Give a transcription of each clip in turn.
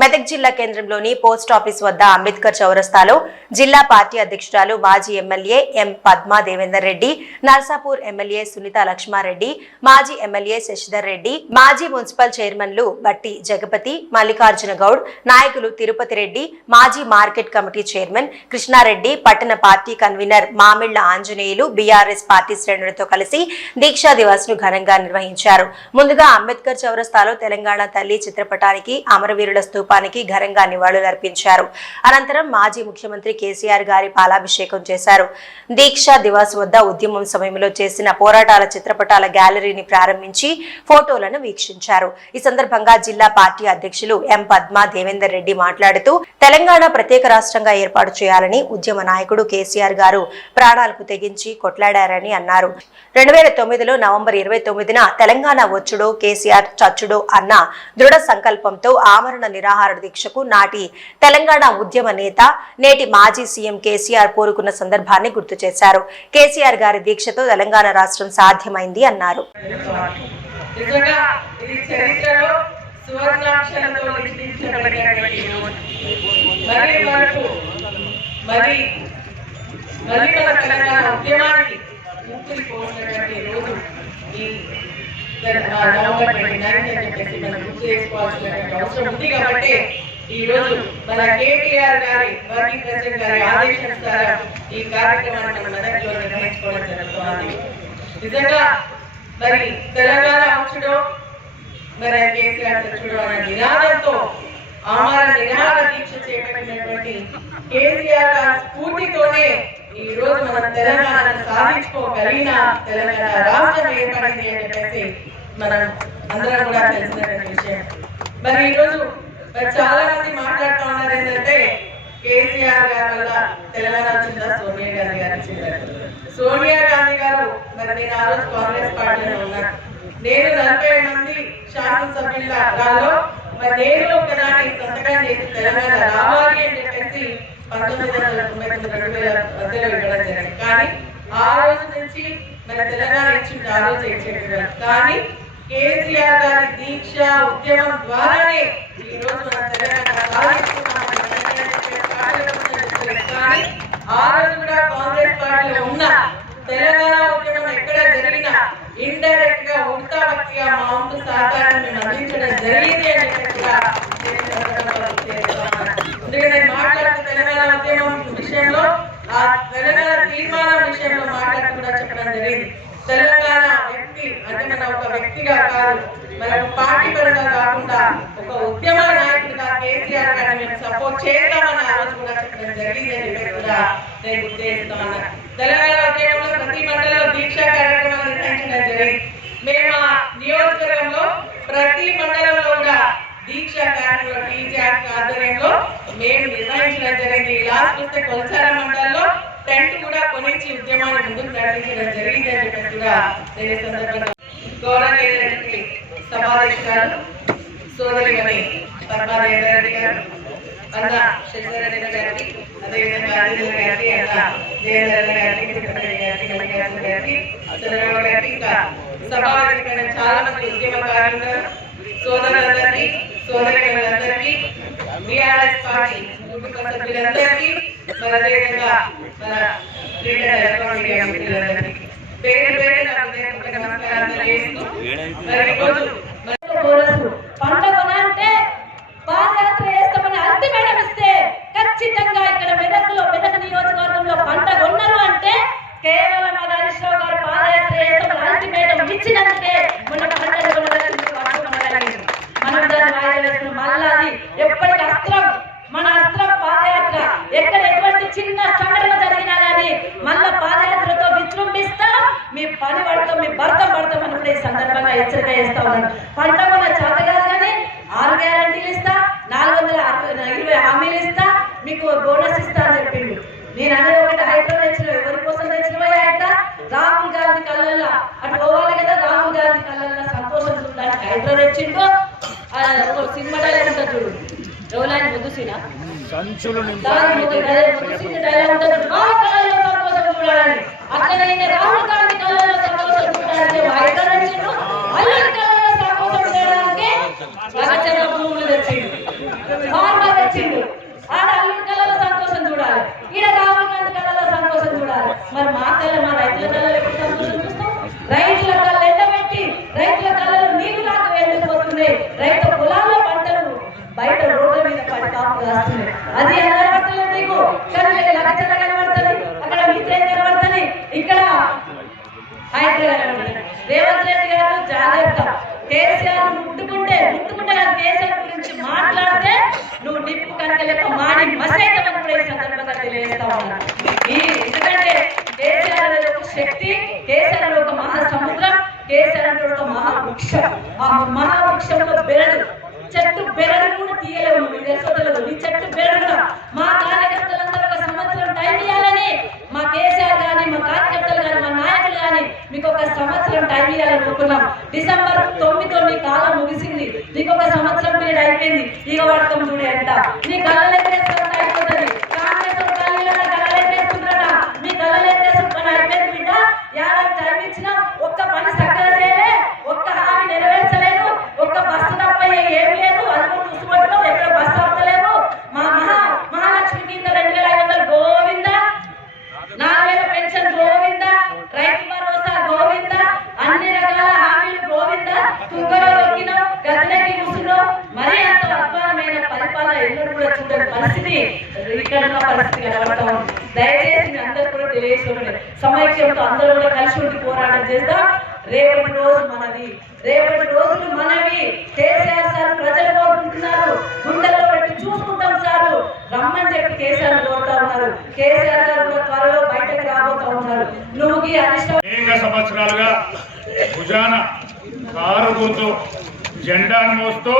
మెదక్ జిల్లా కేంద్రంలోని post office వద్ద అంబేద్కర్ చౌరస్తాలో జిల్లా పార్టీ అధ్యక్షురాలు మాజీ MLA M Padma Devender Reddy, Narsapur MLA Sunitha Laxma Reddy, మాజీ ఎమ్మెల్యే శశిధర్ రెడ్డి, మాజీ మున్సిపల్ చైర్మన్లు బట్టి జగపతి, మల్లికార్జున గౌడ్, నాయకులు తిరుపతి రెడ్డి, మాజీ మార్కెట్ కమిటీ చైర్మన్ కృష్ణారెడ్డి, పట్టణ party convener Mamilla Anjaneyulu BRS party శ్రేణులతో కలిసి దీక్షా దివస్ ను ఘనంగా నిర్వహించారు. ముందుగా అంబేద్కర్ చౌరస్తాలో తెలంగాణ తల్లి చిత్రపటానికి అమరవీరుల స్థూపానికి ఘనంగా నివాళులర్పించారు. అనంతరం మాజీ ముఖ్యమంత్రి కేసీఆర్ గారి పాలాభిషేకం చేశారు. దీక్షా దివస్ వద్ద ఉద్యమం సమయంలో చేసిన పోరాటాల చిత్రపటాల గ్యాలరీని ప్రారంభించి ఫోటోలను వీక్షించారు. ఈ సందర్భంగా జిల్లా పార్టీ అధ్యక్షులు ఎం పద్మా దేవేందర్ రెడ్డి మాట్లాడుతూ తెలంగాణ ప్రత్యేక రాష్ట్రంగా ఏర్పాటు చేయాలని ఉద్యమ నాయకుడు కేసీఆర్ గారు ప్రాణాలకు తెగించి కొట్లాడారని అన్నారు. 2009లో నవంబర్ 29న తెలంగాణ వచ్చుడో కేసీఆర్ చచ్చుడో అన్న దృఢ సంకల్పంతో ఆమరణ నిరాహార దీక్షకు నాటి తెలంగాణ ఉద్యమ నేత నేటి మాజీ సీఎం కేసీఆర్ కోరుకున్న సందర్భాన్ని గుర్తు చేశారు. కేసీఆర్ గారి దీక్షతో తెలంగాణ రాష్ట్రం సాధ్యమైంది అన్నారు. నవంబర్ 29 అని చెప్పేసి మనం గుర్తు చేసుకోవాల్సిన అవసరం ఉంది. కాబట్టి ఈ రోజు మన కేటీఆర్ గారి వర్కింగ్ ప్రెసిడెంట్ గారి ఆదేశానుసారం ఈ కార్యక్రమాన్ని మన మెదక్లో నిర్వహించుకోవడం జరుగుతుంది. నిజంగా మరి తెలంగాణ వచ్చుడో మరి కేసీఆర్ తెచ్చుడో అనే నినాదంతో ఆమరణ నిరాహార దీక్ష చేపట్టినటువంటి కేసీఆర్ గారి స్ఫూర్తితోనే ఈ రోజు మనం తెలంగాణను సాధించుకోగలిగిన తెలంగాణ రాష్ట్రం ఏర్పడింది అని చెప్పేసి మనం అందరం కూడా తెలిసినటువంటి విషయం. మరి ఈ రోజు చాలా మంది మాట్లాడుతూ ఉన్నారు ఏంటంటే కేసీఆర్ గారి వల్ల తెలంగాణ వచ్చిందా, సోనియా గాంధీ గారు వచ్చిందా? సోనియా గాంధీ గారు మరి నేను ఆ రోజు కాంగ్రెస్ పార్టీలో ఉన్నాను. నేను 40 మంది శాసనసభ్యులలో మరి నేను ఒకదాన్ని సంతకం చేసి తెలంగాణ రావాలి అని చెప్పేసి 1999 మధ్యలో ఇవ్వడం జరిగింది. కానీ ఆ రోజు నుంచి మరి తెలంగాణ ఇచ్చింది ఆ రోజు ఇచ్చేది. కానీ కేసీఆర్ గారి దీక్ష ఉద్యమం ద్వారానే ఈ రోజు మన తెలంగాణ సాధిస్తున్నాం. కానీ ఆ రోజు కూడా కాంగ్రెస్ పార్టీలో ఉన్న తెలంగాణ ఉద్యమం ఎక్కడ జరిగినా ఇండైరెక్ట్ గా ఉడతా భక్తిగా మా వంతు సహకారాన్ని మేము అందించడం జరిగింది అని కూడా ఎందుకంటే మాట్లాడుతూ తెలంగాణ ఉద్యమం విషయంలో ఆ తెలంగాణ తీర్మానం విషయంలో మాట్లాడుతూ కూడా చెప్పడం జరిగింది. తెలంగాణ వ్యక్తి అంటే మన ఒక వ్యక్తిగా కాదు, మన పార్టీ పరంగా కాకుండా ఒక ఉద్యమ నాయకుడిగా కేసీఆర్ గారిని మేము సపోర్ట్ చేద్దామని ఆ రోజు కూడా చెప్పడం జరిగింది అని చెప్పి కూడా నేను గుర్తు చేస్తామన్నా. తెలంగాణ ఉద్యమంలో ప్రతి మండలంలో దీక్షా కార్యక్రమాలు నిర్వహించడం జరిగింది. మేము ఆ నియోజకవర్గంలో ప్రతి మండలంలో కూడా దీక్షా కార్యక్రమంలో టీజాక్ ఆధ్వర్యంలో మేము నిర్వహించడం జరిగింది. లాస్ట్ వస్తే కొల్సార మండలంలో టెంట్ కూడా కొనిచ్చి ఉద్యమాన్ని ముందుకు నడిపించడం జరిగింది అని చెప్పి కూడా నేను సందర్భంగా గౌరవనీయులైనటువంటి సభాధ్యక్షురాలు సోదరిమణి పద్మా దేవేందర్ రెడ్డి గారు, అన్న శశిధర్ గారికి, అదేవిధంగా ఆంజనేయులు గారికి, అన్న దేవేందర్ గారికి, తిరుపతి గారికి, మల్లికార్జున గారికి, చంద్రబాబు గారికి, ఇంకా సభాధ్యక్షులైన చాలా మంది ఉద్యమకారులు సోదరులందరికీ, సోదరిమణులందరికీ, బీఆర్ఎస్ పార్టీ కుటుంబ సభ్యులందరికీ, మరి అదేవిధంగా మన మిత్రులందరికీ పేరు పేరు నమస్కారాలు చేస్తూ మరి ఈరోజు పంట కొనాలంటే పాదయాత్ర చేస్తామని అల్టిమేటం ఇస్తే ఖచ్చితంగా ఇక్కడ మెదక్ నియోజకవర్గంలో పంట కొన్నారు అంటే కేవలం హరీష్ రావు గారు పాదయాత్ర చేస్తామని అల్టిమేటం ఇచ్చినందుకే మన పంటలు మనం దాన్ని వాయిదా వేస్తున్నాం. మళ్ళీ అది ఎప్పటికీ అస్త్రం, మన అస్త్రం పాదయాత్ర. ఎక్కడ ఎటువంటి చిన్న సంఘటన జరిగినా కానీ మళ్ళా పాదయాత్రతో విజృంభిస్తాం, మీ పని పడతాం, మీ భర్తం పడతామని కూడా ఈ సందర్భంగా హెచ్చరిక చేస్తా ఉన్నాను. పంట మన చేత కాదు కానీ 6 గ్యారంటీలు ఇస్తా, 420 హామీలు ఇస్తా, మీకు బోనస్ ఇస్తా అని చెప్పిండు. నేను అనేది ఒకటి హైడ్రో తెచ్చిన, ఎవరి కోసం తెచ్చినవా హైడ్రా? రాహుల్ గాంధీ కళ్ళల్లో అటు పోవాలి కదా, రాహుల్ గాంధీ కళ్ళల్లో సంతోషం చూడడానికి హైడ్రో తెచ్చిండు. సినిమా డైలాగ్ ఉంటుంది చూడు, ఎవరైనా ముద్దుసినా అట్లనే రాహుల్ గాంధీ కళ్ళల్లో సంతోషం చూడడానికి హైడ్రో తెచ్చిండు. అల్లుడి కళ్ళల్లో సంతోషం చేయడానికి భూములు తెచ్చిండు. ఫార్మర్ వచ్చిండు, ఆడ అల్లుడి కళ్ళలో సంతోషం చూడాలి, ఈడ రాహుల్ గాంధీ కళ్ళలో సంతోషం చూడాలి. మరి మా కళ్ళ మా రైతుల కళ్ళలో ఎప్పుడు సంతోషం చూస్తాం? రైతుల కళ్ళ ఎండబెట్టి రైతుల కళ్ళలో నీళ్లు రాక వెళ్ళిపోతున్నాయి, రైతు పొలాల్లో పంటలు బయట రోడ్ల మీద పడి కాపు కాస్తున్నాయి. అది కనబడతలేదు నీకు, కానీ లక్షల కనబడుతుంది, అక్కడ మిత్రేం కనబడుతుంది, ఇక్కడ హైదరాబాద్ కనబడుతుంది. రేవంత్ రెడ్డి గారు జాగ్రత్త, కేసీఆర్ ముట్టుకుంటే కేసీఆర్ గురించి మాట్లాడితే నువ్వు నిప్పు కనుక లెక్క మాడి మసైతమని కూడా ఈ సందర్భంగా తెలియజేస్తా ఉన్నా. ఎందుకంటే కేసీఆర్ అనేది ఒక శక్తి, కేసీఆర్ అనేది ఒక మహాసముద్రం, కేసీఆర్ అనేది ఒక మహావృక్షం. ఆ మహావృక్షంలో బెరడు చెట్టు బెరడు కూడా తీయలేవు, నువ్వు తెలుసుకోలేదు. నీ చెట్టు బెరడు మా కార్యకర్తలందరూ ఒక సంవత్సరం టైం ఇవ్వాలని, మా కేసీఆర్ కానీ మా కార్యకర్తలు కానీ మా నాయకులు కానీ మీకు ఒక సంవత్సరం టైం ఇవ్వాలని అనుకున్నాం. డిసెంబర్ 9తో నీ కాలం ముగిసింది, నీకు ఒక సంవత్సరం పీరియడ్ అయిపోయింది. ఇక వాడకం చూడే అంట నీ కళ్ళెత్తేసుకుని అయిపోతుంది. కాంగ్రెస్ కళ్ళెత్తేస్తుందట, మీ కళ్ళెత్తేసుకుని అయిపోయింది బిడ్డ. ఏడాది టైం ఇచ్చినా ఒక్క పని చక్కగా చేయలే, ఒక్క హామీ నెరవేర్చలేదు, ఒక్క బస్సు తప్ప ఏం లేదు. అందులో చూసుకోవడం ఎక్కడ బస్సు ఆపలేవు. మా మహాలక్ష్మి కింద 2500 గోవింద, 4000 పెన్షన్ గోవింద, రైతు భరోసా గోవింద, అన్ని రకాల హామీలు గోవింద. తుంగలో దొరికినావు, గదిలోకి కూర్చున్నావు. మరీ అంత అద్భుతమైన పరిపాలన ఎన్నడూ కూడా చూడని పరిస్థితి ఇక్కడ ఉన్న పరిస్థితి కనబడతా ఉంది. దయచేసి మీ అందరూ కూడా తెలియజేసుకోండి, సమైక్యంతో అందరూ కూడా కలిసి ఉండి పోరాటం చేద్దాం. రేపటి రోజు మనది, రేపటి రోజులు మనవి. కేసీఆర్ సార్ ప్రజలు కోరుకుంటున్నారు, గుండెల్లో పెట్టి చూసుకుంటాం సారు రమ్మని చెప్పి కేసీఆర్ కోరుతా ఉన్నారు. కేసీఆర్ గారు కూడా త్వరలో బయటకు రాబోతా ఉన్నారు. నువ్వు అనేక సంవత్సరాలుగా భుజాన కారుతో జెండాను మోస్తూ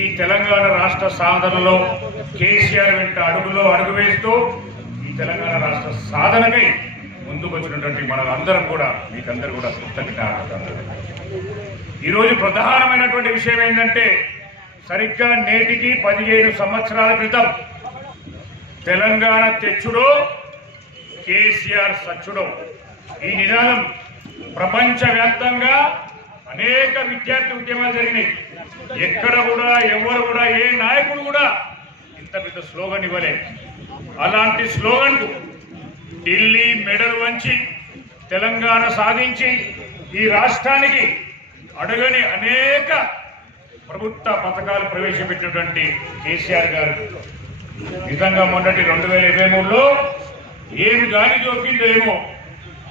ఈ తెలంగాణ రాష్ట్ర సాధనలో కేసీఆర్ వెంట అడుగులో అడుగు వేస్తూ ఈ తెలంగాణ రాష్ట్ర సాధనకై ముందుకు వచ్చినటువంటి మనం అందరం కూడా మీకందరూ కూడా కృతజ్ఞతలు. ఈరోజు ప్రధానమైనటువంటి విషయం ఏంటంటే సరిగ్గా నేటికి 15 సంవత్సరాల క్రితం తెలంగాణ తెచ్చుడో కేసీఆర్ సచ్చుడో ఈ నినాదం ప్రపంచవ్యాప్తంగా అనేక విద్యార్థి ఉద్యమాలు జరిగినాయి. ఎక్కడ కూడా ఎవరు కూడా ఏ నాయకుడు కూడా ఇంత పెద్ద స్లోగన్ ఇవ్వలేదు. అలాంటి స్లోగన్కు ఢిల్లీ మెడలు వంచి తెలంగాణ సాధించి ఈ రాష్ట్రానికి అడగని అనేక ప్రభుత్వ పథకాలు ప్రవేశపెట్టినటువంటి కేసీఆర్ గారు నిజంగా మొన్నటి 2023లో ఏమి గాలి జోకిందో ఏమో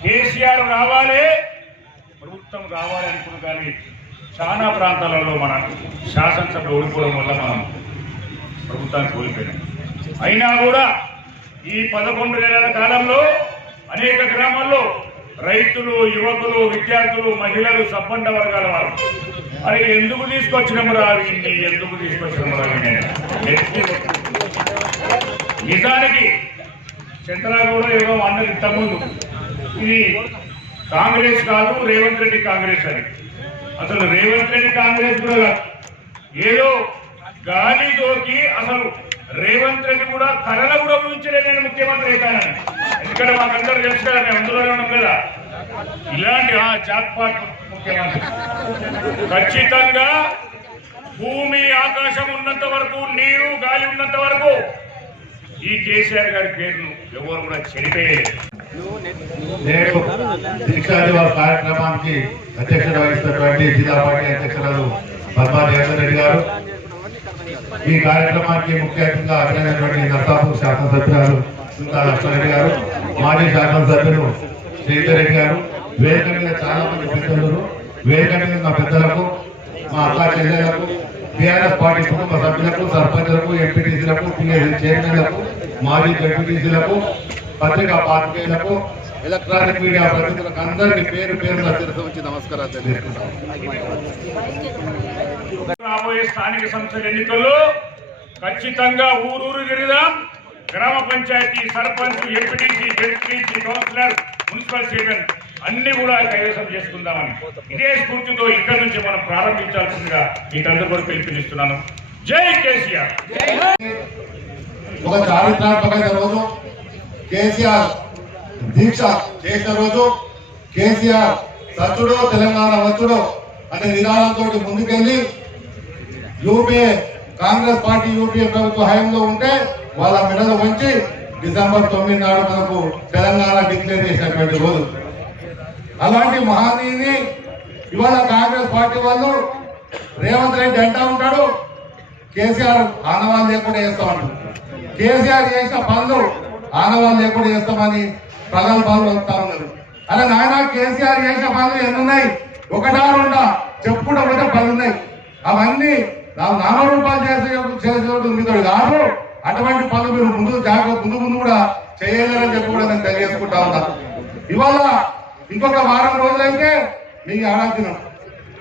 కేసీఆర్ రావాలి, ప్రభుత్వం రావాలి అనుకున్న కానీ చాలా ప్రాంతాలలో మన శాసనసభ ఓడిపోవడం వల్ల మనం ప్రభుత్వాన్ని కోల్పోయినాం. అయినా కూడా ఈ 11 నెలల కాలంలో అనేక గ్రామాల్లో రైతులు, యువకులు, విద్యార్థులు, మహిళలు, సబ్బండ వర్గాల వారు అరే ఎందుకు తీసుకొచ్చినాము రావిని, ఎందుకు తీసుకొచ్చినాము రావిని నిజానికి చంద్రగౌడ ఏదో అన్నది ఇంతకుముందు ఇది కాంగ్రెస్ కాదు, రేవంత్ రెడ్డి కాంగ్రెస్ అని. అసలు రేవంత్ రెడ్డి కాంగ్రెస్ కూడా ఏదో గాలి జోకి అసలు రేవంత్ రెడ్డి కూడా కళను కూడా ఊహించలే నేను ముఖ్యమంత్రి అవుతానని. ఎందుకంటే మాకందరూ తెలుసు కదా, మేము అందులోనే ఉన్నాం కదా. ఇలాంటి జాక్పాట్ ముఖ్యమంత్రి ఖచ్చితంగా భూమి ఆకాశం ఉన్నంత వరకు, నీరు గాలి ఉన్నంత వరకు ఈ కేసీఆర్ గారి పేరును ఎవరు కూడా చెరిపేయలేదు. నేడు దీక్షా దివాస్ కార్యక్రమానికి అధ్యక్షత వహిస్తున్నటువంటి జిల్లా పార్టీ అధ్యక్షురాలు పద్మా దేవేందర్ రెడ్డి గారు, ఈ కార్యక్రమానికి ముఖ్య అతిథిగా హాజరైనటువంటి నర్సాపూర్ శాసనసభ్యురాలు సునీతా లక్ష్మారెడ్డి గారు, మాజీ శాసనసభ్యులు శ్రీధర్ రెడ్డి గారు, వేదిక మీద చాలా మంది పెద్దలు, వేదిక మీద మా పెద్దలకు, మా అక్క చెల్లెలకు, టీఆర్ఎస్ పార్టీ కుటుంబ సభ్యులకు, సర్పంచులకు, ఎంపీటీసీలకు, పిఎస్సీ చైర్మన్లకు, మాజీ జడ్పీటీసీలకు, పత్రికా పాత్రికేయులకు, ఎలక్ట్రానిక్ మీడియా ప్రతినిధులకు అందరికీ పేరు పేరున శిరస్సు వచ్చి నమస్కారాలు తెలియజేస్తున్నాం. రాబోయే స్థానిక సంస్థల ఎన్నికల్లో ఖచ్చితంగా ఊరూరు తిరుగుదాం. గ్రామ panchayat, sarpanch, MPTC, ZPTC, councillor, municipal chairman అన్ని కూడా కైవసం చేసుకుందామని ఇదే స్ఫూర్తితో ఇక్కడి నుంచి మనం ప్రారంభించాల్సిందిగా మీకందరూ కూడా పిలుపునిస్తున్నాను. జై కేసీఆర్. ఒక చారిత్రాత్మకమైన రోజు, కేసీఆర్ దీక్ష చేసిన రోజు, కేసీఆర్ సచ్చుడో తెలంగాణ వచ్చుడో అనే నినాదంతో ముందుకెళ్లి యూపీఏ కాంగ్రెస్ పార్టీ యూపీఏ ప్రభుత్వ హయాంలో ఉంటే వాళ్ళ మెడలు వంచి డిసెంబర్ 9 నాడు మనకు తెలంగాణ డిక్లేర్ చేసినటువంటి రోజు. అలాంటి మహనీయుని ఇవాళ కాంగ్రెస్ పార్టీ వాళ్ళు రేవంత్ రెడ్డి అంటా ఉంటాడు, కేసీఆర్ ఆనవాళ్ళు లేకుండా చేస్తా ఉంటాడు. కేసీఆర్ చేసిన పనులు ఆనవాళ్ళు లేకుండా చేస్తామని ప్రగల్భాలు వస్తా ఉన్నారు. అలా నాయన కేసీఆర్ చేసిన పనులు ఎన్నున్నాయి? ఒకటా రెండా చెప్పుకుంటూ పోతే 10 ఉన్నాయి. అవన్నీ నామరూపాలు చేసేటప్పుడు మీతో కాదు. అటువంటి పనులు మీరు ముందు జాగ్రత్త ముందు కూడా చేయలేరని చెప్పి కూడా నేను తెలియజేసుకుంటా ఉన్నా. ఇవాళ ఇంకొక వారం రోజులైతే మీ ఆరాధనం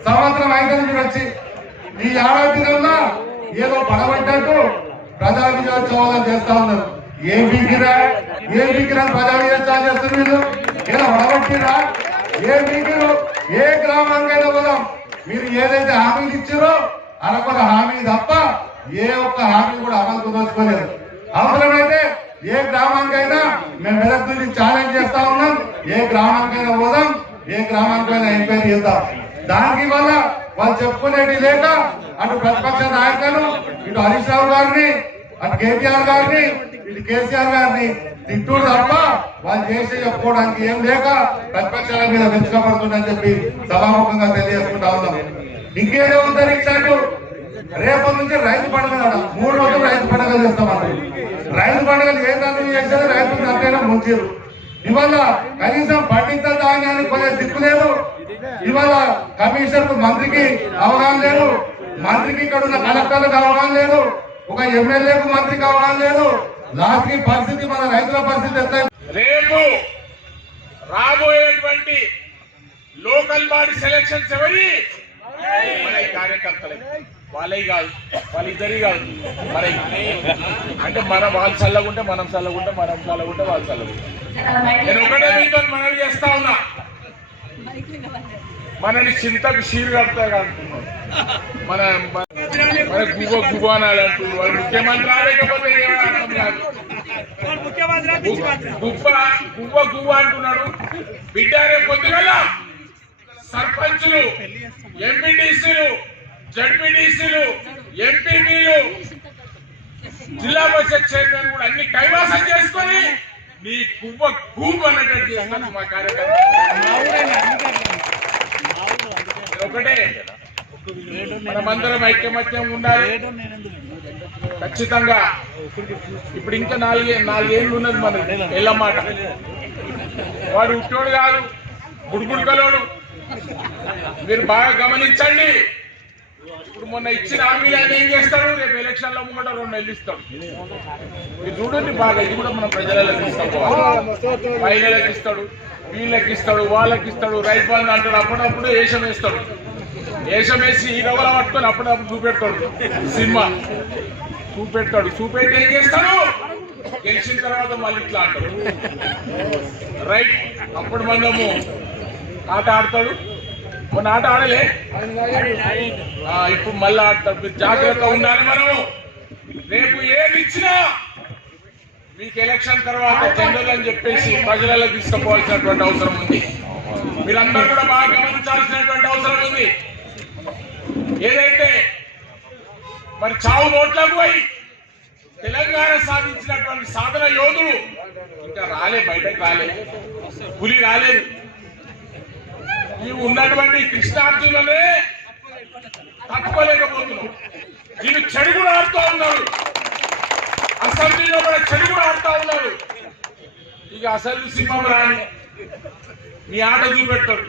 సంవత్సరం అయితే మీరు వచ్చి ఈ ఆరాధనంలో ఏదో పడబడ్డట్టు ప్రజా విజయోత్సవాలు చేస్తా ఉన్నారు. ఏం పీకిరా ప్రజా విజయోత్సవాలు చేస్తారు మీరు? ఏదో పడబట్టిరా? ఏం పీకిరు? ఏ గ్రామానికైనా పోదాం, మీరు ఏదైతే హామీలు ఇచ్చారో అనకొక హామీ తప్ప ఏ ఒక్క హామీ కూడా అమలు కుదర్చుకోలేదు. అవసరమైతే ఏ గ్రామానికైనా మేము మెదక్ నుంచి ఛాలెంజ్ చేస్తా ఉన్నాం. ఏ గ్రామానికైనా పోదాం, ఏ గ్రామానికైనా ఎంక్వైరీ చేద్దాం. దానికి వల్ల వాళ్ళు చెప్పుకునేది లేక అటు ప్రతిపక్ష నాయకులను, ఇటు హరీష్ రావు గారిని, అటు కేటీఆర్ గారిని, ఇటు కేసీఆర్ గారిని తిట్టూరు తప్ప వాళ్ళు చేసి చెప్పుకోవడానికి ఏం లేక ప్రతిపక్షాల మీద వెనుకబడుతుందని చెప్పి సభాముఖంగా తెలియజేసుకుంటా ఉన్నాం. ఇంకేదో ఉంది ఇట్లాంటి రేపటి నుంచి రైతు పండుగ 3 రోజులు రైతు పండుగ చేస్తామన్నారు. రైతు పండుగలు ఏదన్నా చేసేది రైతులు అంతైనా ముంచారు. ఇవాళ కనీసం పండిత ధాన్యానికి కొనే దిక్కు లేదు. ఇవాళ కమిషనర్ కు మంత్రికి అవగాహన లేదు, మంత్రికి ఇక్కడ ఉన్న కలెక్టర్లకు అవగాహన లేదు, ఒక ఎమ్మెల్యేకు మంత్రికి అవగాహన లేదు. లాస్ట్ కి పరిస్థితి మన రైతుల పరిస్థితి ఎంత? రేపు రాబోయేటువంటి లోకల్ బాడీ సెలక్షన్స్ ఎవరి? మన కార్యకర్తలే. వాళ్ళవి కాదు, వాళ్ళిద్దరి కాదు. మరి అంటే వాళ్ళు చల్లగుంటే మనం చల్లగుంటే, మనం చల్లగుంటే వాళ్ళు చల్లగుంటే. నేను ఒకటే మీతో మనవి చేస్తా ఉన్నా, మనని చింతకు షీరు కడతారు అంటున్నాడు, మన గువ్వ అనాలి అంటున్నారు. వాళ్ళు ముఖ్యమంత్రి లేకపోతే అర్థం కాదు. గువ్వ అంటున్నాడు. బిడ్డ రేపు పొద్దుగల సర్పంచులు, ఎంపీటీసీలు, జడ్పీటీసీలు, ఎంపీపీలు, జిల్లా పరిషత్ చైర్మన్ కూడా అన్ని కైవాసం చేసుకొని నీ గువ్వ అన్నట్టు చేస్తాను మా కార్యకర్త. ఒకటే, మనమందరం ఐక్యమత్యం ఉండాలి ఖచ్చితంగా. ఇప్పుడు ఇంకా 4 ఏళ్ళు ఉన్నది మన ఎల్లమాట. వాడు ఉట్టోడు కాదు, గుడుగుడుకలోడు. మీరు బాగా గమనించండి. ఇప్పుడు మొన్న ఇచ్చిన హామీలు ఆయన ఏం చేస్తాడు? రేపు ఎలక్షన్ లో ముంగట 2 నెలలు ఇస్తాడు. మీరు చూడండి బాగా. ఇది కూడా మనం ప్రజలకు ఇస్తాడు, మహిళలకు ఇస్తాడు, వీళ్ళకి ఇస్తాడు, వాళ్ళకి ఇస్తాడు. రైతు బంధు అంటాడు. అప్పుడప్పుడు వేషం వేస్తాడు. వేషం వేసి ఈ రవ్వల పట్టుకొని అప్పుడప్పుడు చూపెడతాడు. సినిమా చూపెట్టి ఏం చేస్తాడు? గెలిచిన తర్వాత మళ్ళీ ఇట్లా అంటాడు. రైట్. అప్పుడు మనము ఆట ఆడతాడు. కొన్ని ఆట ఆడలే, ఇప్పుడు మళ్ళీ ఆడతాడు. మీరు జాగ్రత్త ఉండాలి. మనము రేపు ఏది ఇచ్చినా మీకు ఎలక్షన్ తర్వాత జనరల్ అని చెప్పేసి ప్రజలలో తీసుకుపోవాల్సినటువంటి అవసరం ఉంది. మీరందరూ కూడా బాగా గమనించాల్సినటువంటి అవసరం ఉంది. ఏదైతే మరి చావు నోట్లకు పోయి తెలంగాణ సాధించినటువంటి సాధన యోధులు ఇంకా బయటకు రాలే. పులి రాలేదు. ఈ ఉన్నటువంటి కృష్ణార్జునులనే తట్టుకోలేకపోతున్నాం. వీళ్ళు చెడు కూడా ఆడుతూ ఉన్నారు. అసెంబ్లీలో కూడా చెడు కూడా ఆడుతూ ఉన్నారు. ఇక అసలు సింహం రాని మీ ఆట చూపెట్టారు.